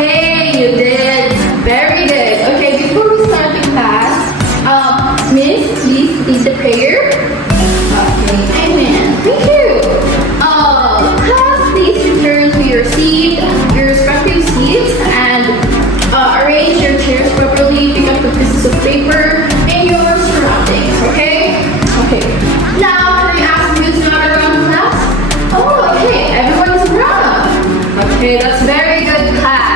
Okay, you did very good. Okay, before we start the class, Miss, please lead the prayer. Okay, amen. Thank you. Class, please return to your seat, your respective seats, and arrange your chairs properly. Pick up the pieces of paper and your surroundings. Okay. Okay. Now, can I ask you to not around class? Oh, okay. Everyone is around. Okay, that's very good, class.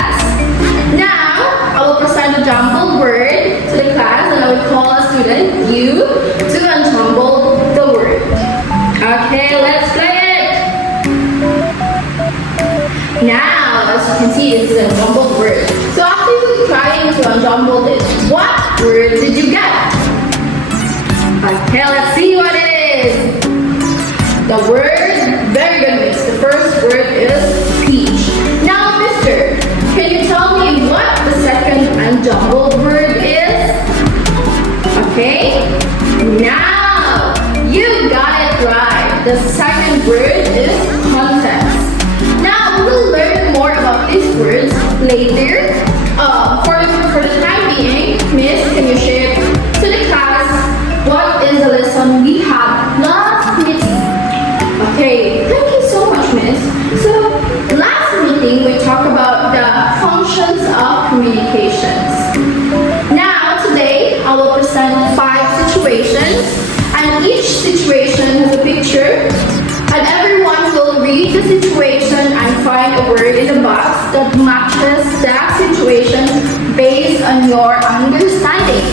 Now, I will present a jumbled word to the class, and I will call a student, you, to unjumble the word. Okay, let's play it. Now, as you can see, this is a jumbled word. So after you trying to unjumble this, what word did you get? Okay, let's see what it is. The word, very good, miss. The first word is peach. Now, mister, can you tell me what the second unjumbled word is? Okay, now, you got it right. The second word is context. Now, we will learn more about these words later. For the time being, miss, can you share to the class what is the lesson we had last meeting? Okay, thank you so much, miss. So, last meeting we talked about the functions of communications. Now, today, I will present 5 situations, and each situation has a picture, and everyone will read the situation and find a word in the box that matches that situation based on your understanding.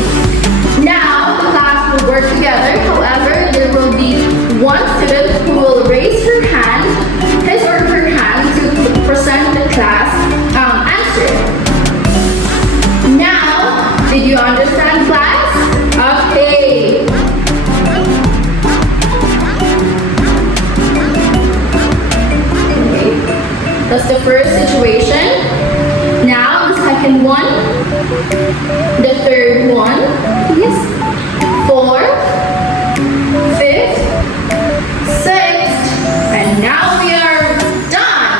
Now, the class will work together. However, there will be one student who will raise her hand, his or her hand, to present the class answer. Now, did you understand, class? Okay. Okay. That's the first situation. Now, the second one. The third one, please. Fourth, fifth, sixth, and now we are done.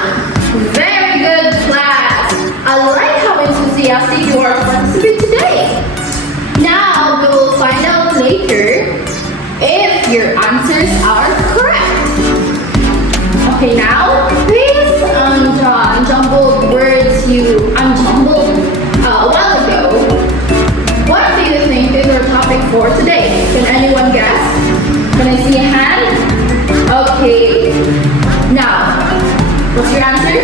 Very good, class. I like how enthusiastic you are to participate today. Now we will find out later if your answers are correct. Okay, now please unjumbled words you unjumbled a while ago. What do you think is our topic for today? Can anyone guess? Can I see a hand? Okay. Now, what's your answer?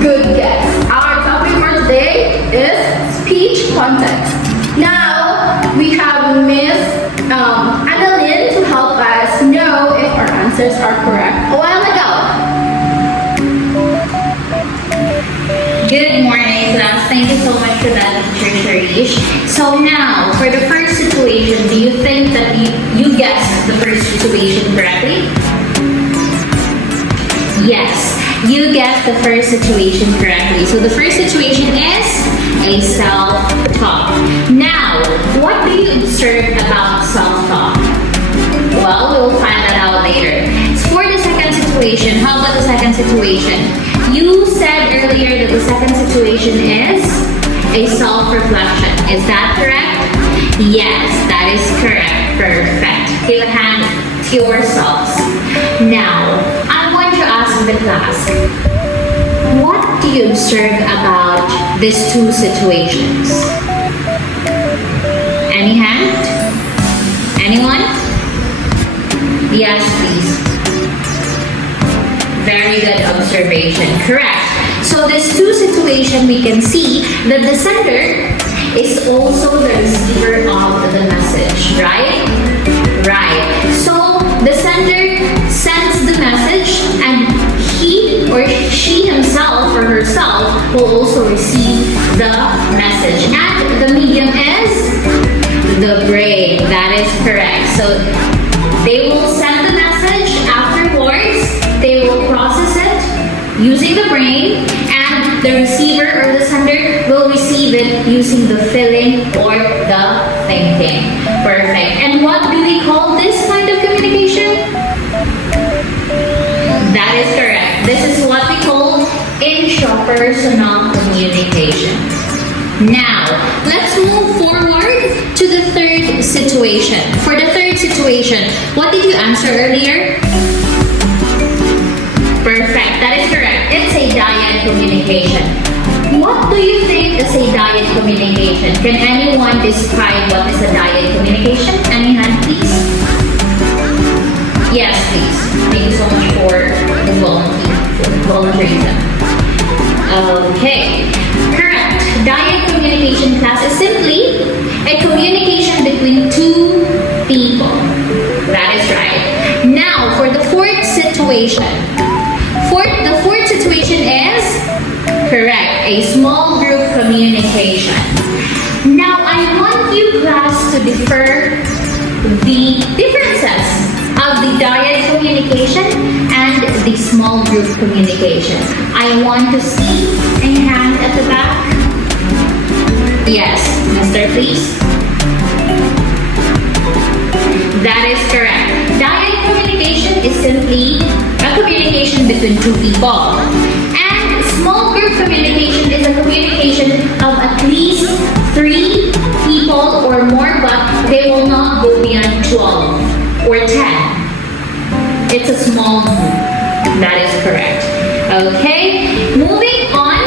Good guess. Our topic for today is speech context. Now, we have Miss Annalyn to help us know if our answers are correct a while ago. Good morning, class. Thank you so much for that, Teacher Sharish. So now, for the first situation, do you think that you guessed the first situation correctly? Yes, you guessed the first situation correctly. So the first situation is a self-talk. Now, what do you observe about self-talk? Well, we'll find that out later. So for the second situation, how about the second situation? You said earlier that the second situation is a self-reflection. Is that correct? Yes, that is correct. Perfect. Give a hand to yourselves. Now, I'm going to ask the class, what do you observe about these two situations? Any hand? Anyone? Yes, please. Very good observation. Correct. So these two situations, we can see that the sender is also the receiver of the message, right? Right. So the sender sends the message, and he or she himself or herself will also receive the message. And the medium is the brain. That is correct. So they will send the message. Afterwards, they will process it using the brain, and the receiver or the sender will receive it using the feeling or the thinking. Perfect. And what do we call this kind of communication? That is correct. This is what we call improper personal communication. Now, let's move forward to the third situation. For the third situation, what did you answer earlier? Perfect, that is correct. It's a dyad communication. What do you think is a dyad communication? Can anyone describe what is a dyad communication? Any hand, please? Yes, please. Thank you so much for the volunteerism. Okay, correct. Dyad communication class is simply a communication between two people. That is right. Now, for the fourth situation. The fourth situation is correct, a small group communication. Now, I want you class to defer the differences of the dyad communication and the small group communication. I want to see a hand at the back. Yes, mister, please. That is correct. Dyad communication is simply a communication between two people. And small group communication is a communication of at least 3 people or more, but they will not go beyond 12 or 10. It's a small group. That is correct. Okay, moving on.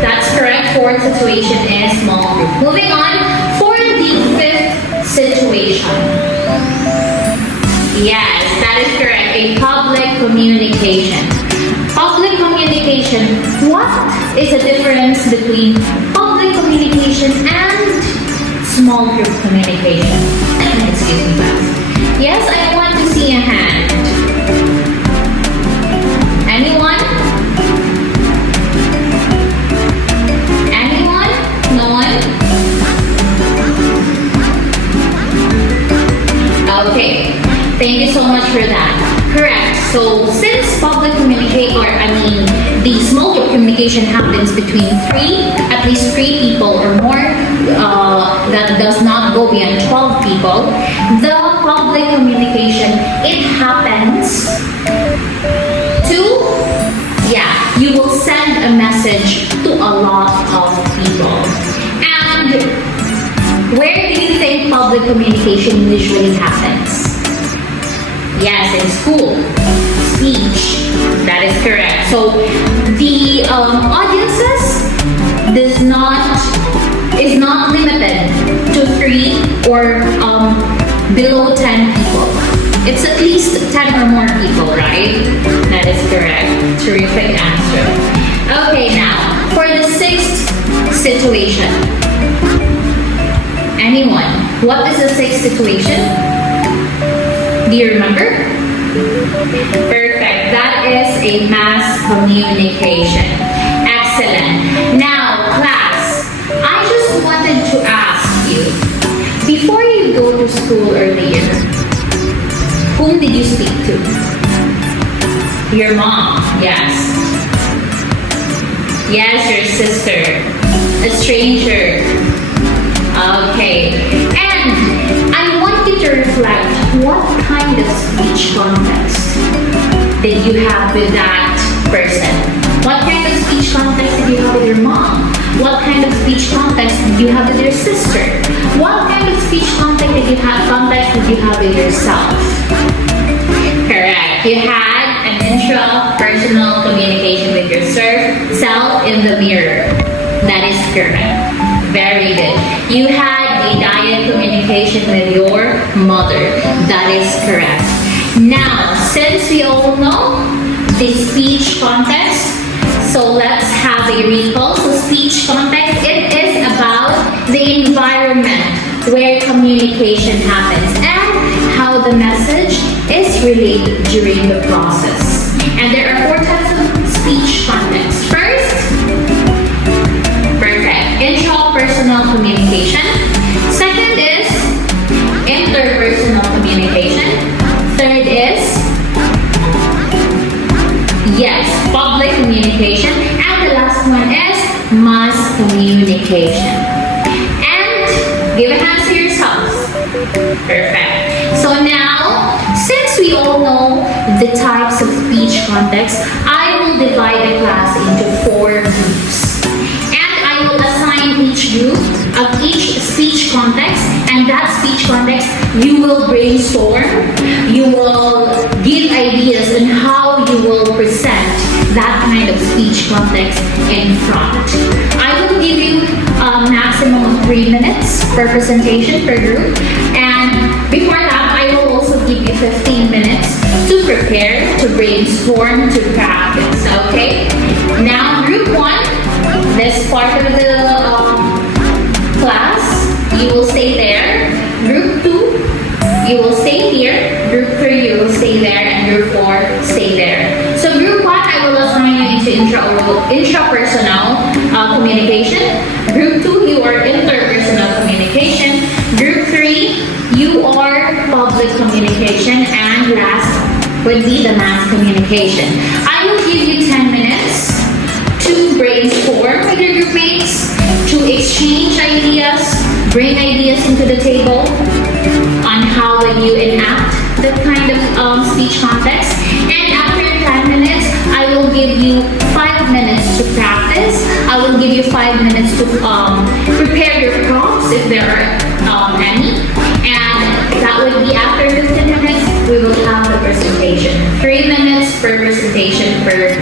That's correct. Fourth situation is small group. Moving on for the fifth situation. Yes, that is correct. A public communication. Public communication. What is the difference between public communication and small group communication? Excuse me, class. Yes, I want to see a hand. Anyone? Anyone? No one? Okay. Thank you so much for that. Correct. So since public communication, the small group communication happens between at least three people or more, that does not go beyond 12 people, the public communication, it happens to, you will send a message to a lot of people. And where do you think public communication usually happens? Yes, in school. Speech. That is correct. So the audiences is not limited to 3 or below 10 people. It's at least 10 or more people, right? That is correct. Terrific answer. Okay, now for the sixth situation. Anyone? What is the sixth situation? Do you remember? Perfect. That is a mass communication. Excellent. Now, class, I just wanted to ask you, before you go to school earlier, whom did you speak to? Your mom, yes. Yes, your sister. A stranger. Okay. And I want you to reflect, what kind of speech context did you have with that person? What kind of speech context did you have with your mom? What kind of speech context did you have with your sister? What kind of speech context did you have with yourself? Correct. You had an intrapersonal communication with yourself in the mirror. That is correct. Very good. You had a dyad communication with your mother. That is correct. Now, since we all know the speech context, so let's have a recall. So speech context, it is about the environment where communication happens and how the message is relayed during the process. And there are 4 types of speech context. First, intrapersonal communication. Second is interpersonal communication. Third is public communication. And the last one is mass communication. And give a hand to yourselves. Perfect. So now, since we all know the types of speech context, I will divide the class into 4 groups. you will brainstorm, you will give ideas on how you will present that kind of speech context in front. I will give you a maximum of 3 minutes per presentation per group, and before that, I will also give you 15 minutes to prepare, to brainstorm, to practice, okay? Now, group 1, this part of the class, you will stay there. Group 2, you will stay here. Group 3, you will stay there. And group 4, stay there. So group 1, I will assign you into intrapersonal communication. Group 2, you are interpersonal communication. Group 3, you are public communication. And last would be the mass communication. I will give you 10 minutes to brainstorm with your group mates, to exchange ideas, bring ideas into the table on how when you enact that kind of speech context. And after 10 minutes, I will give you 5 minutes to practice. I will give you 5 minutes to prepare your prompts if there are any. And that would be after 15 minutes, we will have the presentation. 3 minutes per presentation per